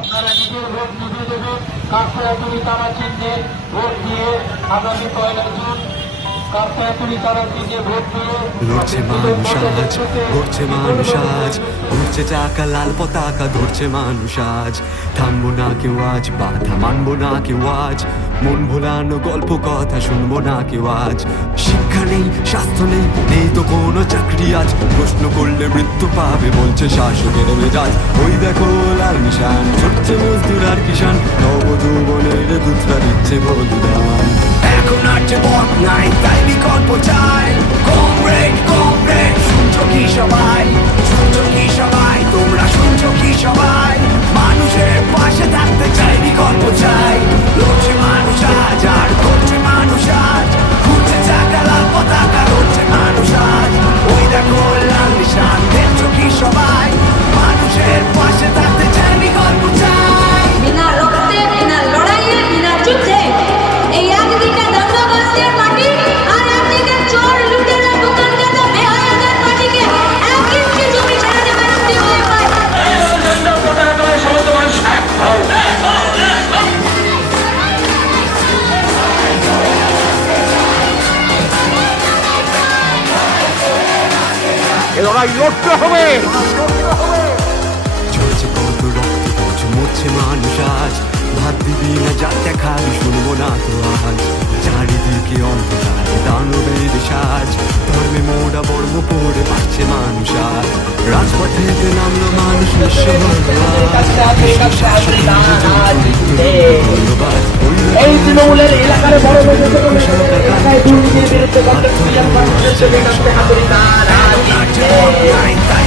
আপনারা নিজের ভোট নিজে দেবেন। কাকসায়াতুলি তারা চিহ্নে ভোট দিয়ে আগামী পয়লা জুন লড়ছে মানুষ আজ ঘুরছে মানুষ আজ ঘুরছে চাকা লাল পতাকা ধরছে মানুষ আজ থামবো না কেউ আজ বাধা মানবো না কেউ আজ। মন ভোলানো গল্প কথা শুনব না কেউ আজ। শিক্ষা নেই স্বাস্থ্য নেই নেই তো কোনো চাকরি আজ। প্রশ্ন করলে মৃত্যু পাবে বলছে শাসকের মেজাজ। ওই দেখো লাল নিশান ছুটছে মজদুর আর কিষান নবযৌবনের দুধরা দিচ্ছে বলিদান। এখন আর যে পথ নাই তাই বিকল্প চাই। কমরেড কমরেড সূর্য কি সবাই চলছে কত রক্ত পড়ছে মরছে মানুষ আজ। ভাত দিবি না যাতে খাবি শুনব না তো আজ। চারিদিকে অন্ধকার দানবের সাজ। ধর্মে মোড়া বর্ম পড়ে পাচ্ছে মানুষ আজ। রাজপথেতে নামলো মানুষ নিঃস্ব এই তৃণমূলের এলাকার বড় বড় এলাকায়